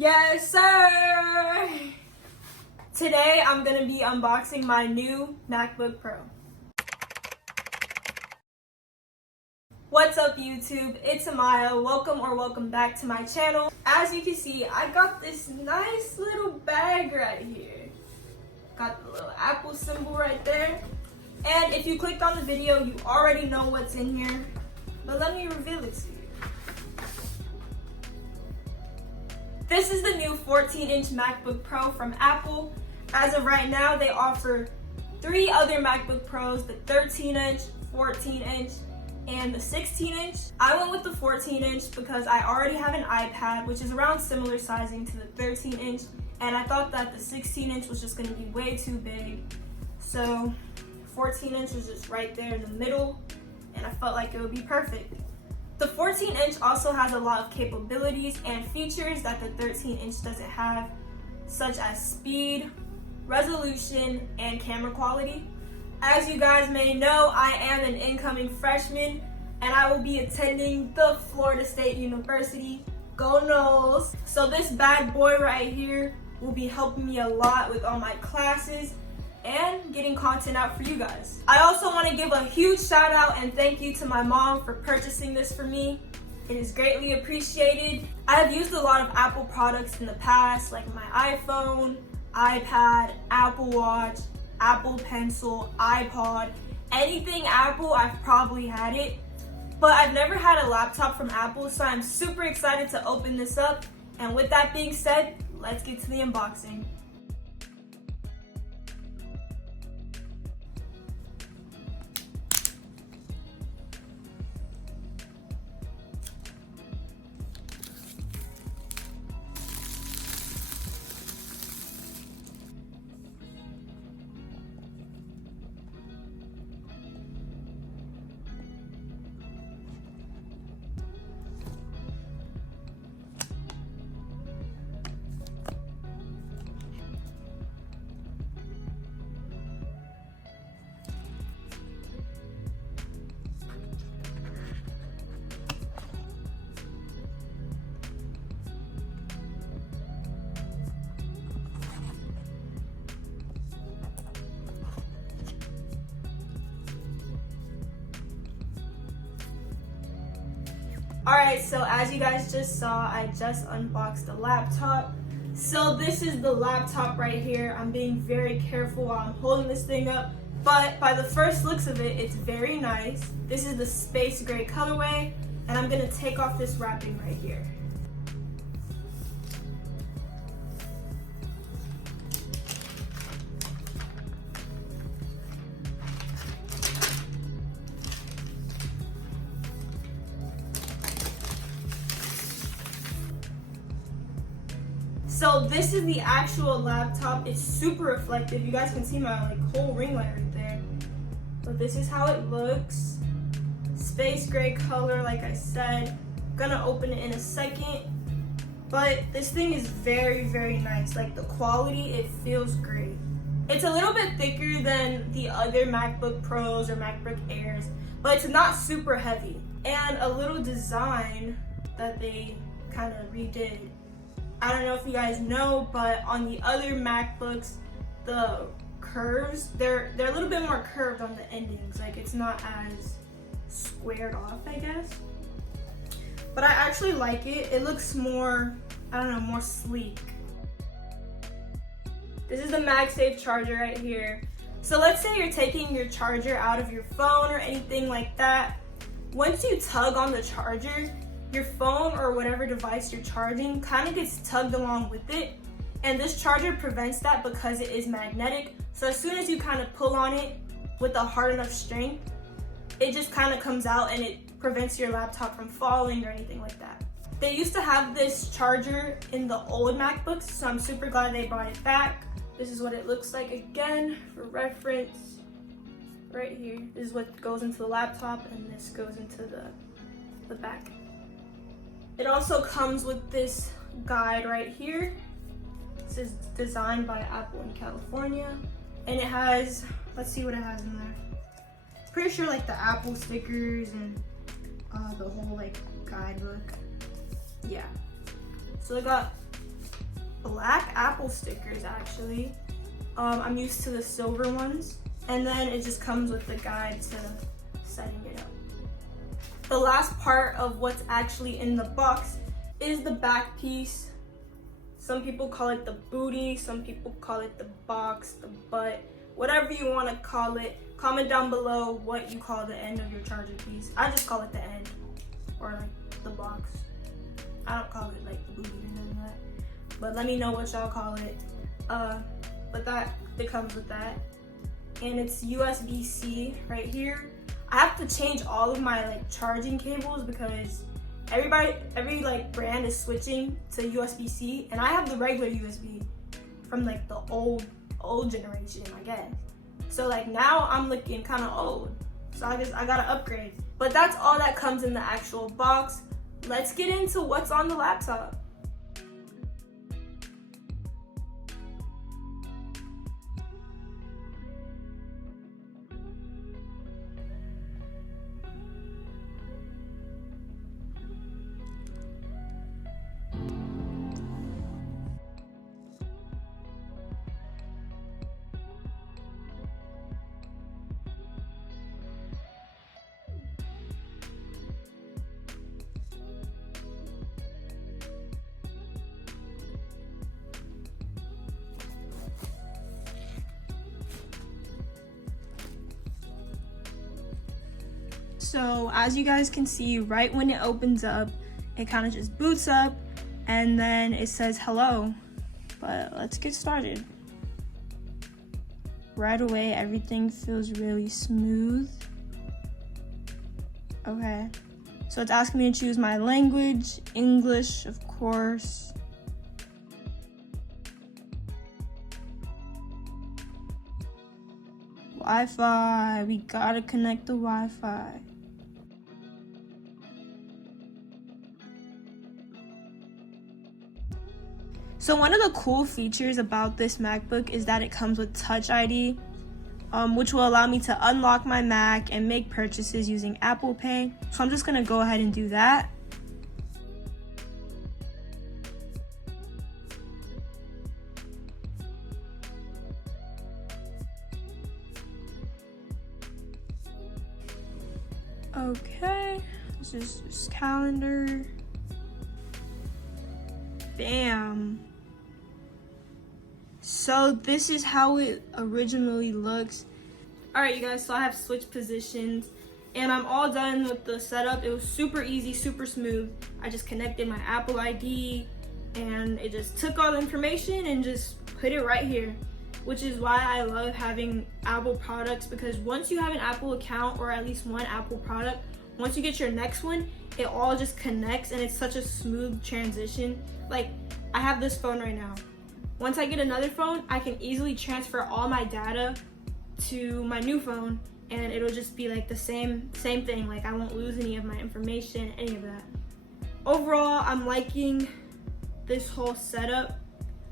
Yes, sir! Today I'm gonna be unboxing my new MacBook Pro. What's up, YouTube? It's Amaya. Welcome back to my channel. As you can see, I got this nice little bag right here. Got the little Apple symbol right there. And if you clicked on the video, you already know what's in here. But let me reveal it to you. This is the new 14-inch MacBook Pro from Apple. As of right now, they offer 3 other MacBook Pros, the 13-inch, 14-inch, and the 16-inch. I went with the 14-inch because I already have an iPad, which is around similar sizing to the 13-inch, and I thought that the 16-inch was just gonna be way too big. So 14-inch was just right there in the middle, and I felt like it would be perfect. The 14-inch also has a lot of capabilities and features that the 13-inch doesn't have, such as speed, resolution, and camera quality. As you guys may know, I am an incoming freshman, and I will be attending the Florida State University. Go Noles! So this bad boy right here will be helping me a lot with all my classes and getting content out for you guys. I also want to give a huge shout out and thank you to my mom for purchasing this for me. It is greatly appreciated. I have used a lot of Apple products in the past, like my iPhone, iPad, Apple Watch, Apple Pencil, iPod, anything Apple, I've probably had it. But I've never had a laptop from Apple, so I'm super excited to open this up. And with that being said, let's get to the unboxing. Alright, so as you guys just saw, I just unboxed the laptop. So this is the laptop right here. I'm being very careful while I'm holding this thing up, but by the first looks of it, it's very nice. This is the space gray colorway, and I'm gonna take off this wrapping right here. So this is the actual laptop. It's super reflective. You guys can see my whole ring light right there. But this is how it looks. Space gray color, like I said. Gonna open it in a second. But this thing is very, very nice. Like the quality, it feels great. It's a little bit thicker than the other MacBook Pros or MacBook Airs, but it's not super heavy. And a little design that they kind of redid. I don't know if you guys know, but on the other MacBooks, the curves, they're a little bit more curved on the endings. Like it's not as squared off, I guess. But I actually like it. It looks more, I don't know, more sleek. This is the MagSafe charger right here. So let's say you're taking your charger out of your phone or anything like that. Once you tug on the charger, your phone or whatever device you're charging kind of gets tugged along with it, and this charger prevents that because it is magnetic. So as soon as you kind of pull on it with a hard enough strength, it just kind of comes out and it prevents your laptop from falling or anything like that. They used to have this charger in the old MacBooks, so I'm super glad they brought it back. This is what it looks like again for reference. Right here, this is what goes into the laptop, and this goes into the back. It also comes with this guide right here. This is designed by Apple in California. And it has, let's see what it has in there. Pretty sure like the Apple stickers and the whole like guidebook. Yeah. So I got black Apple stickers actually. I'm used to the silver ones. And then it just comes with the guide to setting it up. The last part of what's actually in the box is the back piece. Some people call it the booty, some people call it the box, the butt, whatever you want to call it. Comment down below what you call the end of your charger piece. I just call it the end, or like the box. I don't call it like the booty or none of that. But let me know what y'all call it. But that it comes with that. And it's USB-C right here. I have to change all of my like charging cables because every like brand is switching to USB-C, and I have the regular USB from like the old generation, I guess. So like now I'm looking kind of old, so I guess I gotta upgrade. But that's all that comes in the actual box. Let's get into what's on the laptop. So as you guys can see, right when it opens up, it kind of just boots up and then it says hello. But let's get started. Right away, everything feels really smooth. Okay, so it's asking me to choose my language, English, of course. Wi-Fi, we gotta connect the Wi-Fi. So one of the cool features about this MacBook is that it comes with Touch ID, which will allow me to unlock my Mac and make purchases using Apple Pay. So I'm just gonna go ahead and do that. Okay, this is just calendar. Bam. So this is how it originally looks. All right, you guys, so I have switched positions and I'm all done with the setup. It was super easy, super smooth. I just connected my Apple ID and it just took all the information and just put it right here, which is why I love having Apple products, because once you have an Apple account or at least one Apple product, once you get your next one, it all just connects and it's such a smooth transition. Like, I have this phone right now. Once I get another phone, I can easily transfer all my data to my new phone and it'll just be like the same thing. Like, I won't lose any of my information, any of that. Overall, I'm liking this whole setup.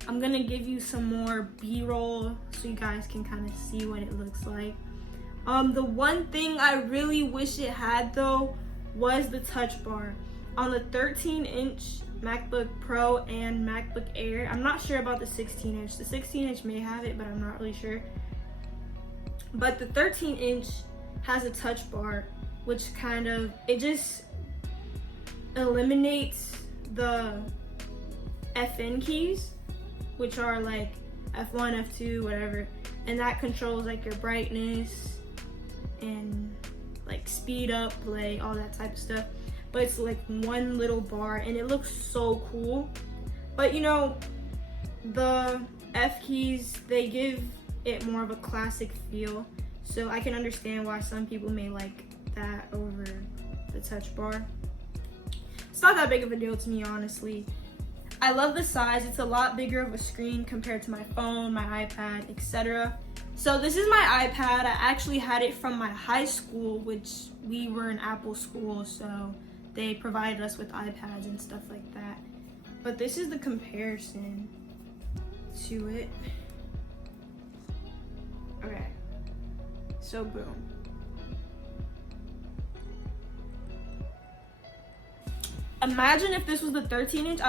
I'm gonna give you some more B-roll so you guys can kind of see what it looks like. The one thing I really wish it had though was the touch bar. On the 13-inch MacBook Pro and MacBook Air, I'm not sure about the 16-inch. The 16-inch may have it, but I'm not really sure. But the 13-inch has a touch bar, which kind of, it just eliminates the FN keys, which are like F1, F2, whatever. And that controls like your brightness and like speed up, play, all that type of stuff. But it's like one little bar and it looks so cool. But you know, the F keys, they give it more of a classic feel. So I can understand why some people may like that over the touch bar. It's not that big of a deal to me, honestly. I love the size. It's a lot bigger of a screen compared to my phone, my iPad, etc. So this is my iPad. I actually had it from my high school, which we were an Apple school, so they provided us with iPads and stuff like that. But this is the comparison to it. Okay, so boom. Imagine if this was the 13-inch,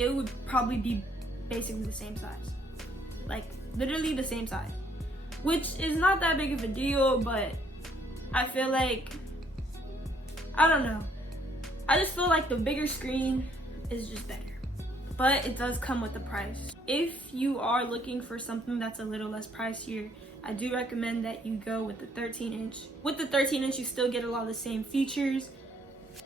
it would probably be basically the same size. Like literally the same size. Which is not that big of a deal, but I feel like, I don't know. I just feel like the bigger screen is just better. But it does come with a price. If you are looking for something that's a little less pricier, I do recommend that you go with the 13-inch. With the 13-inch, you still get a lot of the same features.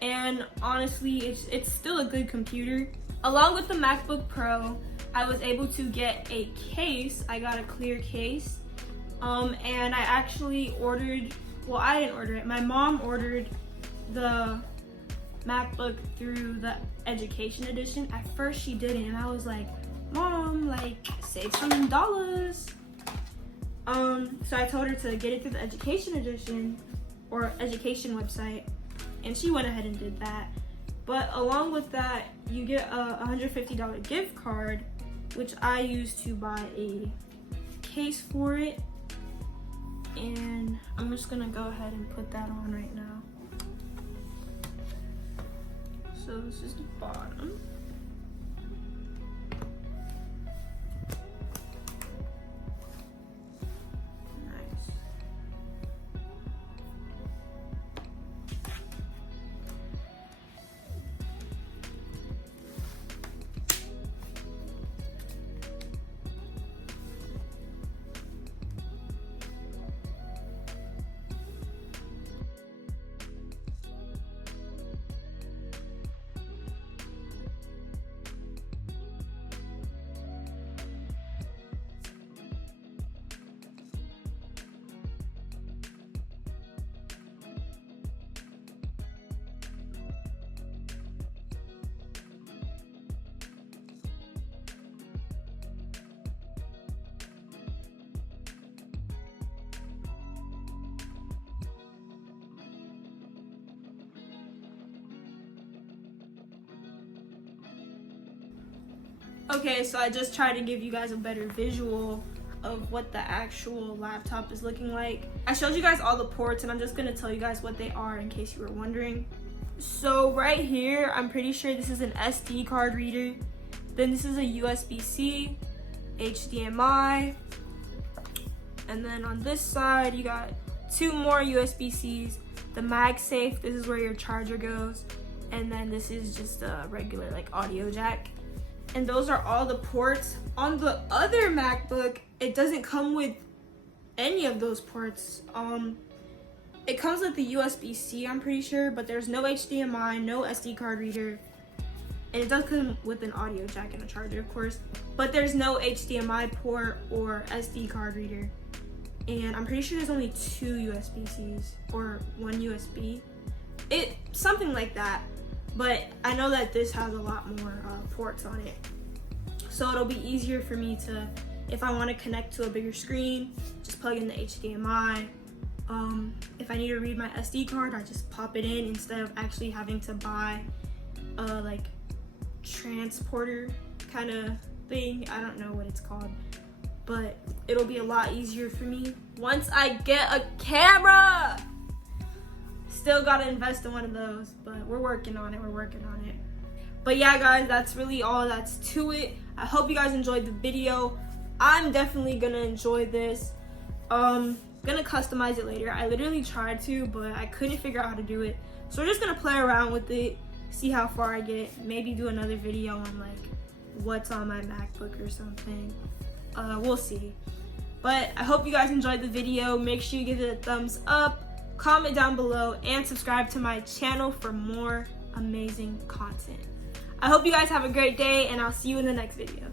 And honestly, it's still a good computer. Along with the MacBook Pro, I was able to get a case. I got a clear case. And I actually ordered, well, I didn't order it. My mom ordered the MacBook through the education edition. At first she didn't, and I was like, Mom, like, save some dollars. So I told her to get it through the education edition or education website, and she went ahead and did that. But along with that, you get a $150 gift card, which I used to buy a case for it. And I'm just gonna go ahead and put that on right now. So this is the bottom. Nice. Okay, so I just tried to give you guys a better visual of what the actual laptop is looking like. I showed you guys all the ports, and I'm just gonna tell you guys what they are in case you were wondering. So right here, I'm pretty sure this is an SD card reader. Then this is a USB-C, HDMI, and then on this side, you got 2 more USB-Cs. The MagSafe, this is where your charger goes, and then this is just a regular like audio jack. And those are all the ports. On the other MacBook, it doesn't come with any of those ports. It comes with the USB-C, I'm pretty sure, but there's no HDMI, no SD card reader. And it does come with an audio jack and a charger, of course, but there's no HDMI port or SD card reader. And I'm pretty sure there's only 2 USB-Cs or 1 USB. Something like that. But I know that this has a lot more ports on it. So it'll be easier for me to, if I want to connect to a bigger screen, just plug in the HDMI. If I need to read my SD card, I just pop it in instead of actually having to buy a like transporter kind of thing. I don't know what it's called, but it'll be a lot easier for me once I get a camera. Still gotta invest in one of those, but we're working on it. But yeah, guys, that's really all that's to it. I hope you guys enjoyed the video. I'm definitely gonna enjoy this. Gonna customize it later. I literally tried to, but I couldn't figure out how to do it. So we're just gonna play around with it, see how far I get. Maybe do another video on like what's on my MacBook or something. We'll see. But I hope you guys enjoyed the video. Make sure you give it a thumbs up, comment down below, and subscribe to my channel for more amazing content. I hope you guys have a great day, and I'll see you in the next video.